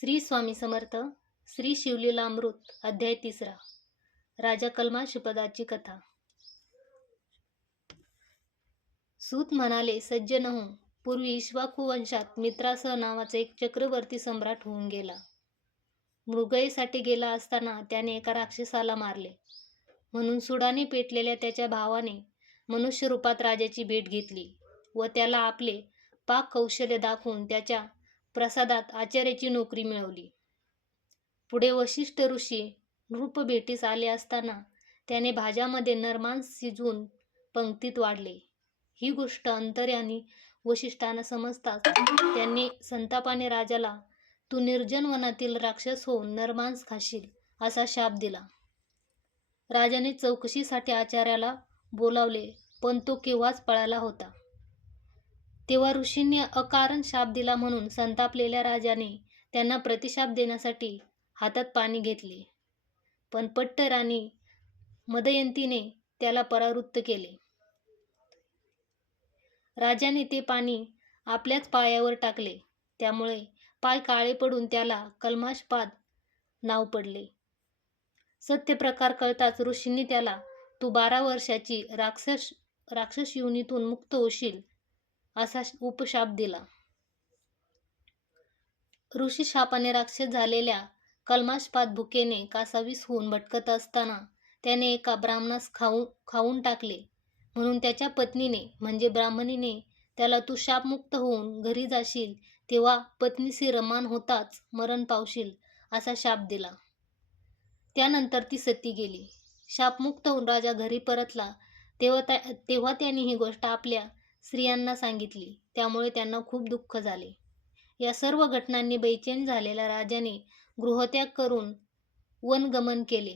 श्री स्वामी समर्थ. श्री शिवलीलामृत अध्याय 3. राजा कल्माशपदाची कथा. सूत म्हणाले, सज्जन हो, पूर्वी इक्ष्वाकू वंशात मित्रासह नावाचा एक चक्रवर्ती सम्राट होऊन गेला. मृगयेसाठी गेला असताना त्याने एका राक्षसाला मारले. म्हणून सुडाने पेटलेल्या त्याच्या भावाने मनुष्य रूपात राजाची भेट घेतली व त्याला आपले पाक कौशल्य दाखवून त्याच्या प्रसादात आचार्याची नोकरी मिळवली. पुढे वशिष्ठ ऋषी नृप भेटीस आले असताना त्याने भाज्यामध्ये नरमांस शिजवून पंक्तीत वाढले. ही गोष्ट अंतर्यामी वशिष्ठांना समजताच त्यांनी संतापाने राजाला, तू निर्जन वनातील राक्षस होऊन नरमांस खाशील असा शाप दिला. राजाने चौकशीसाठी आचार्याला बोलावले, पण तो केव्हाच पळाला होता. तेव्हा ऋषींनी अकारण शाप दिला म्हणून संतापलेल्या राजाने त्यांना प्रतिशाप देण्यासाठी हातात पाणी घेतले, पण पट्ट राणी मदयंतीने त्याला परावृत्त केले. राजाने ते पाणी आपल्याच पायावर टाकले, त्यामुळे पाय काळे पडून त्याला कल्माशपाद नाव पडले. सत्य प्रकार कळताच ऋषींनी त्याला, तू 12 वर्षाची राक्षस योनीतून मुक्त होशील असा उपशाप दिला. ऋषी शापाने राक्षस झालेल्या कल्माशपाद भुकेने कासावीस होऊन भटकत असताना त्याने एका ब्राह्मणास खाऊन टाकले. म्हणून त्याच्या पत्नीने म्हणजे ब्राह्मणीने त्याला, तू शापमुक्त होऊन घरी जाशील तेव्हा पत्नीशी रमान होताच मरण पावशील असा शाप दिला. त्यानंतर ती सती गेली. शापमुक्त होऊन राजा घरी परतला तेव्हा त्यांनी ही गोष्ट आपल्या स्त्रियांना सांगितली. त्यामुळे त्यांना खूप दुःख झाले. या सर्व घटनांनी बैचेन झालेल्या राजाने गृहत्याग करून वनगमन केले.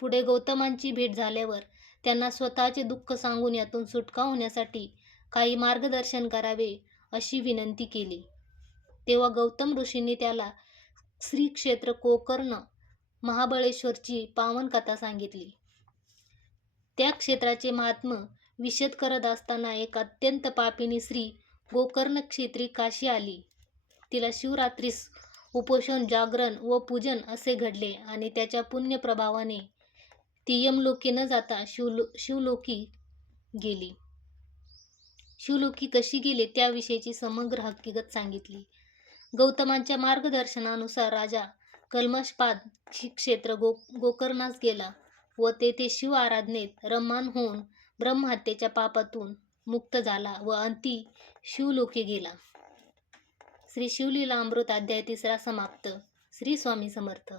पुढे गौतमांची भेट झाल्यावर त्यांना स्वतःचे दुःख सांगून यातून सुटका होण्यासाठी काही मार्गदर्शन करावे अशी विनंती केली. तेव्हा गौतम ऋषींनी त्याला श्री क्षेत्र गोकर्ण महाबळेश्वरची पावन कथा सांगितली. त्या क्षेत्राचे महात्म्य विशद करत असताना एक अत्यंत पापिनी स्त्री गोकर्ण क्षेत्री काशी आली. तिला शिवरात्रीस उपोषण, जागरण व पूजन असे घडले आणि त्याच्या पुण्य प्रभावाने ती यमलोकी न जाता शिवलोकी गेली. शिवलोकी कशी गेली त्याविषयीची समग्र हकीकत सांगितली. गौतमांच्या मार्गदर्शनानुसार राजा कल्मशपाद क्षेत्र गोकर्णास गेला व तेथे शिव आराधनेत रममाण होऊन ब्रह्महत्येच्या पापातून मुक्त झाला व अंती शिवलोकी गेला. श्री शिवलीलामृत अध्याय 3 समाप्त. श्री स्वामी समर्थ.